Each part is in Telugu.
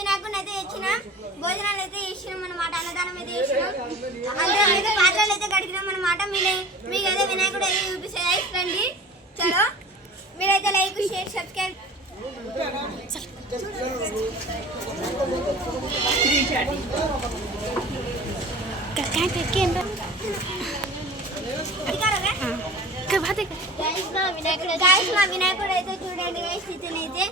వినాయకుడిని అయితే ఇచ్చినాం, భోజనాలు అయితే ఇచ్చినాం అన్నమాట, అన్నదానం అయితే ఇచ్చినాం, అందరం పాత్రలు అయితే కడిగినాం అన్నమాట. మీకైతే వినాయకుడు అయితే చూపిస్తాయి రండి. చలో మీరైతే లైక్ షేర్ సబ్స్క్రైబ్ మా వినాయకుడు అయితే చూడండి గైస్, ఇతనైతే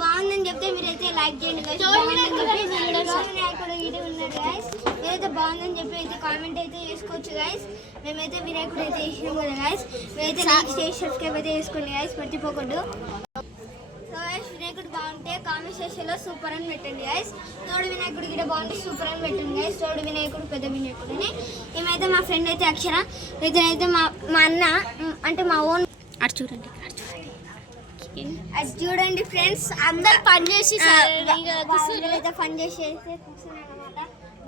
బాగుందని చెప్తే మీరైతే లైక్ చేయండి గైస్. వినాయకుడు ఇది ఉన్నాడు గైస్, మీరైతే బాగుందని చెప్పి అయితే కామెంట్ అయితే చేసుకోవచ్చు గైస్. మేమైతే వినాయకుడు అయితే వేసినాం కదా గైస్, మీరైతే లైక్ చేసి సబ్స్క్రైబ్ అయితే చేసుకోండి గైస్, మర్చిపోకూడదు. సో గైస్ వినాయకుడు బాగుంటే కామెంట్ సెక్షన్లో సూపర్ అని పెట్టండి గైస్. తోడు వినాయకుడు కూడా బాగుంటే సూపర్ అని పెట్టండి గైస్. తోడు వినాయకుడు పెద్ద వినాయకుడు అని. ఏమైతే మా ఫ్రెండ్ అయితే అక్షర, ఇతనైతే మా అన్న అంటే మా ఓన్. అటు చూడండి అది చూడండి ఫ్రెండ్స్, అందరు పని చేసి అయితే పని చేసి అయితే కూర్చున్నాను అనమాట.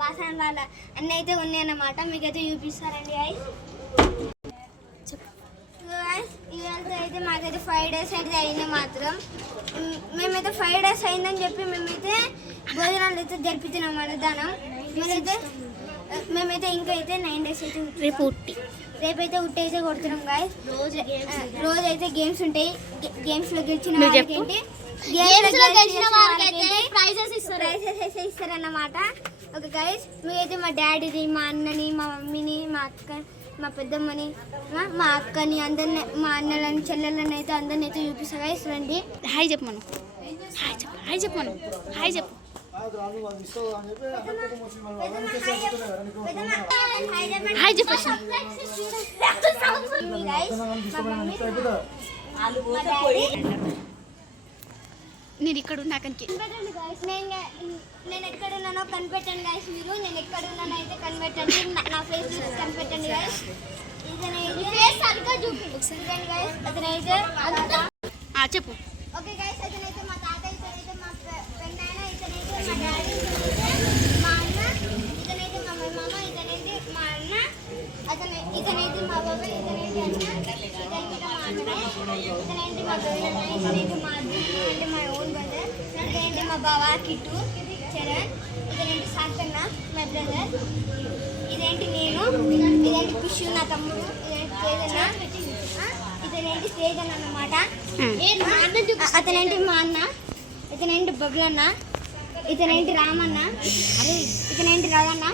బాసన వాళ్ళ అన్నీ అయితే ఉన్నాయి అన్నమాట, మీకైతే చూపిస్తారండి గైస్. ఇవాళ అయితే మాకైతే 5 days అయితే అయింది మాత్రం. మేమైతే 5 days అయిందని చెప్పి మేమైతే భోజనాలు అయితే జరిపిస్తున్నాం అన్నదానం. మేమైతే ఇంకా అయితే 9 days అయితే రేపైతే ఉట్టి అయితే కొడుతున్నాం గాయస్. రోజు అయితే గేమ్స్ ఉంటాయి, గేమ్స్ లో గెలిచిన వాళ్ళకి ప్రైజెస్ ఇస్తారన్నమాట. ఓకే గైస్, మీరైతే మా డాడీని, మా అన్నని, మా మమ్మీని, మా అక్క, మా పెద్దమ్మని, మా అక్కని, అందరిని, మా అన్నలని, చెల్లెళ్ళని అయితే అందరిని అయితే చూపిస్తా గైస్. రండి. హాయ్ చెప్పమను, హాయ్ చెప్పమను, హాయ్ చెప్పు. హాయ్ చెప్పేసి నేను ఇక్కడ ఉన్నాకనికి నేను ఎక్కడున్నానో కనిపెట్టండి గైస్. మీరు నేను ఎక్కడున్నానో అయితే కనిపెట్టండి, నా ఫేస్ కనిపెట్టండి గైస్. చూడండి గైస్, అతనైతే చెప్పు. ఓకే గైస్, అతనైతే మా తాత, ఇతనైతే మా పెద్దనాయన, ఇతనైతే మా డాడీ, మా అన్న, ఇతనైతే మా మామ, ఇతనైతే మా అన్న, ఇతనైతే మా బాబాయ్, ఇతనైతే అన్న, ఇతనైతే మా అన్న, ఇతనైతే మా బ్రదర్, ఇతనైతే మా అంటే మా ఓన్ బ్రదర్, ఇతనైతే మా బావ కిట్టు చరణ్, ఇతనైతే సాంతన్న మా బ్రదర్, ఇదేంటి నేను, ఇదేంటి పిషు నా తమ్ముడు, ఇదేంటి తేజన్న, ఇతనేంటి తేజన్న అన్నమాట. అతనేంటి మా అన్న, ఇతనేంటి బబ్లన్న, ఇతనేంటి రామన్న, ఇతనేంటి రాజన్న,